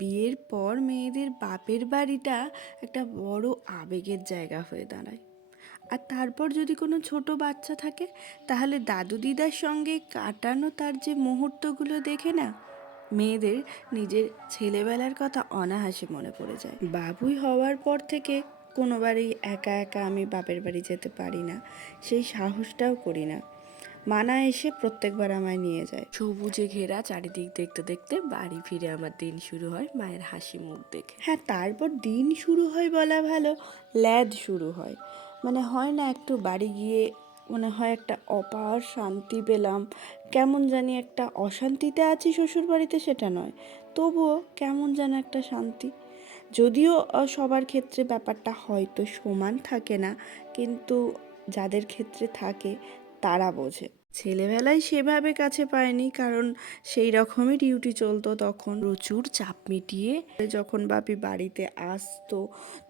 বিয়ের পর মেয়েদের বাপের বাড়িটা একটা বড় আবেগের জায়গা হয়ে দাঁড়ায়। আর তারপর যদি কোনো ছোট বাচ্চা থাকে, তাহলে দাদু দিদার সঙ্গে কাটানো তার যে মুহূর্তগুলো দেখে না, মেয়েদের নিজের ছেলেবেলার কথা অনায়াসে মনে পড়ে যায়। বাবুই হওয়ার পর থেকে কোনোবারই একা একা আমি বাপের বাড়ি যেতে পারি না, সেই সাহসটাও করি না। মানা এসে প্রত্যেকবার আমায় নিয়ে যায়। সবুজে ঘেরা চারিদিক দেখতে দেখতে বাড়ি ফিরে আমার দিন শুরু হয় মায়ের হাসি মুখ দেখে। হ্যাঁ, তারপর দিন শুরু হয় বলা ভালো, ল্যাদ শুরু হয়। মানে হয় না, একটু বাড়ি গিয়ে মনে হয় একটা অপার শান্তি পেলাম। কেমন জানি একটা অশান্তিতে আছি শ্বশুর বাড়িতে, সেটা নয়, তবুও কেমন যেন একটা শান্তি। যদিও সবার ক্ষেত্রে ব্যাপারটা হয়তো সমান থাকে না, কিন্তু যাদের ক্ষেত্রে থাকে তারা বোঝে। ছেলেবেলায় সেভাবে কাছে পায়নি, কারণ সেই রকমই ডিউটি চলতো তখন। প্রচুর চাপ মিটিয়ে যখন বাপি বাড়িতে আসতো,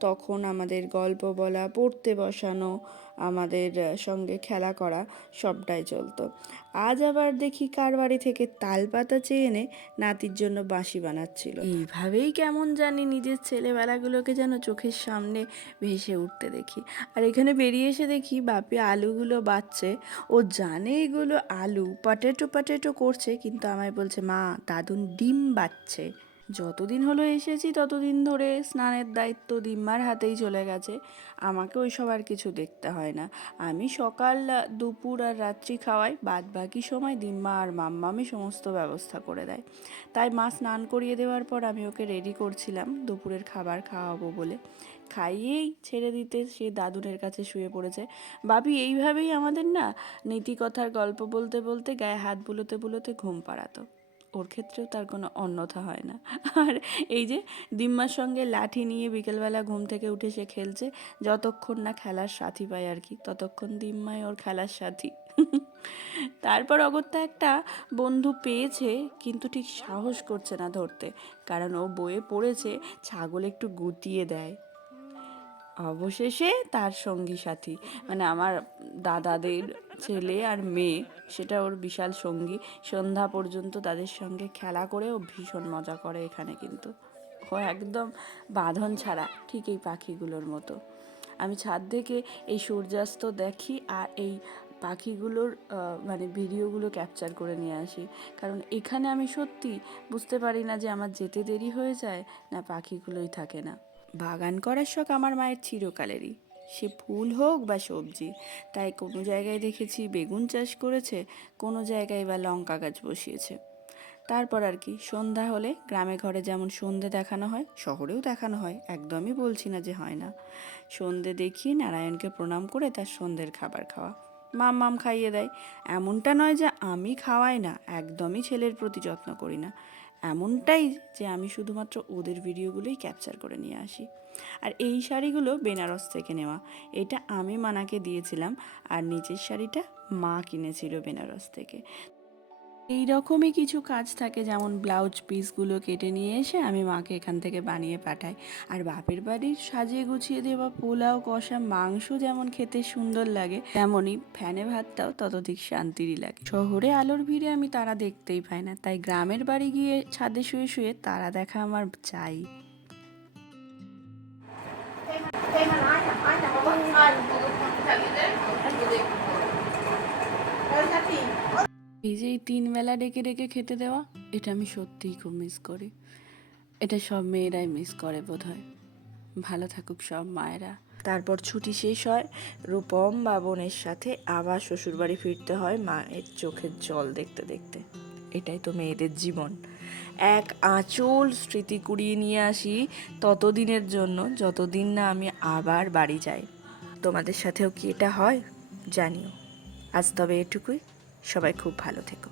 তখন আমাদের গল্প বলা, পড়তে বসানো, আমাদের সঙ্গে খেলা করা সবটাই চলতো। আজ আবার দেখি কার বাড়ি থেকে তাল পাতা চেয়ে এনে নাতির জন্য বাঁশি বানাচ্ছিল। এইভাবেই কেমন জানি নিজের ছেলেবেলাগুলোকে যেন চোখের সামনে ভেসে উঠতে দেখি। আর এখানে বেরিয়ে এসে দেখি বাপি আলুগুলো বাচ্ছে। ও জানে এগুলো আলু, পটেটো করছে, কিন্তু আমায় বলছে, মা দাদুন ডিম বাচ্ছে। যতদিন হলো এসেছি ততদিন ধরে স্নানের দায়িত্ব দিম্মার হাতেই চলে গেছে। আমাকে ওইসব আর কিছু দেখতে হয় না। আমি সকাল, দুপুর আর রাত্রি খাওয়াই, বাদ বাকি সময় দিম্মা আর মাম্মামি সমস্ত ব্যবস্থা করে দেয়। তাই মা স্নান করিয়ে দেওয়ার পর আমি ওকে রেডি করছিলাম দুপুরের খাবার খাওয়াবো বলে। খাইয়েই ছেড়ে দিতে সে দাদুনের কাছে শুয়ে পড়েছে। বাপি এইভাবেই আমাদের না নীতিকথার গল্প বলতে বলতে গায়ে হাত বুলোতে বুলোতে ঘুম পাড়াতো। ওর ক্ষেত্রেও তার কোনো অন্যথা হয় না। আর এই যে দিম্মার সঙ্গে লাঠি নিয়ে বিকেলবেলা ঘুম থেকে উঠে সে খেলছে, যতক্ষণ না খেলার সাথী পায় আর কি, ততক্ষণ দিম্মাই ওর খেলার সাথী। তারপর অগত্যা একটা বন্ধু পেয়েছে, কিন্তু ঠিক সাহস করছে না ধরতে, কারণ ও বইয়ে পড়েছে ছাগল একটু গুটিয়ে দেয়। অবশেষে তার সঙ্গী সাথী, মানে আমার দাদাদের ছেলে আর মেয়ে, সেটা ওর বিশাল সঙ্গী। সন্ধ্যা পর্যন্ত তাদের সঙ্গে খেলা করে ও ভীষণ মজা করে এখানে, কিন্তু ও একদম বাঁধন ছাড়া, ঠিক এই পাখিগুলোর মতো। আমি ছাদ থেকে এই সূর্যাস্ত দেখি আর এই পাখিগুলোর মানে ভিডিওগুলো ক্যাপচার করে নিয়ে আসি, কারণ এখানে আমি সত্যি বুঝতে পারি না যে আমার যেতে দেরি হয়ে যায় না পাখিগুলোই থাকে না। বাগান করার শখ আমার মায়ের চিরকালেরই, সে ফুল হোক বা সবজি। তাই কোনো জায়গায় দেখেছি বেগুন চাষ করেছে, কোনো জায়গায় বা লঙ্কা গাছ বসিয়েছে। তারপর আর কি, সন্ধ্যা হলে গ্রামে ঘরে যেমন সন্ধে দেখানো হয়, শহরেও দেখানো হয়, একদমই বলছি না যে হয় না। সন্ধে দেখিয়ে নারায়ণকে প্রণাম করে তার সন্ধ্যের খাবার খাওয়া, মাম খাইয়ে দেয়। এমনটা নয় যে আমি খাওয়াই না, একদমই ছেলের প্রতি যত্ন করি না। এমনটাই যে আমি শুধুমাত্র ওদের ভিডিওগুলোই ক্যাপচার করে নিয়ে আসি। আর এই শাড়িগুলো বেনারস থেকে নেওয়া, এটা আমি মানাকে দিয়েছিলাম, আর নিচের শাড়িটা মা কিনেছিল বেনারস থেকে। এই রকমই কিছু কাজ থাকে, যেমন ব্লাউজ পিসগুলো কেটে নিয়ে এসে আমি মাকে এখান থেকে বানিয়ে পাঠাই। আর বাপের বাড়ির সাজিয়ে গুছিয়ে দেওয়া পোলাও, কষা মাংস যেমন খেতে সুন্দর লাগে, তেমনই ফ্যানে ভাতটাও ততোধিক শান্তিরই লাগে। শহরে আলোর ভিড়ে আমি তারা দেখতেই পাই না, তাই গ্রামের বাড়ি গিয়ে ছাদে শুয়ে শুয়ে তারা দেখা আমার চাই। এই যে এই 3 বেলা ডেকে ডেকে খেতে দেওয়া, এটা আমি সত্যিই খুব মিস করি। এটা সব মেয়েরাই মিস করে বোধহয়। ভালো থাকুক সব মায়েরা। তারপর ছুটি শেষ হয়, রূপম বা বোনের সাথে আবার শ্বশুরবাড়ি ফিরতে হয় মায়ের চোখের জল দেখতে দেখতে। এটাই তো মেয়েদের জীবন। এক আঁচল স্মৃতি কুড়িয়ে নিয়ে আসি ততদিনের জন্য, যতদিন না আমি আবার বাড়ি যাই। তোমাদের সাথেও কি এটা হয় জানিও। আজ তবে এটুকুই, সবাই খুব ভালো থেকো।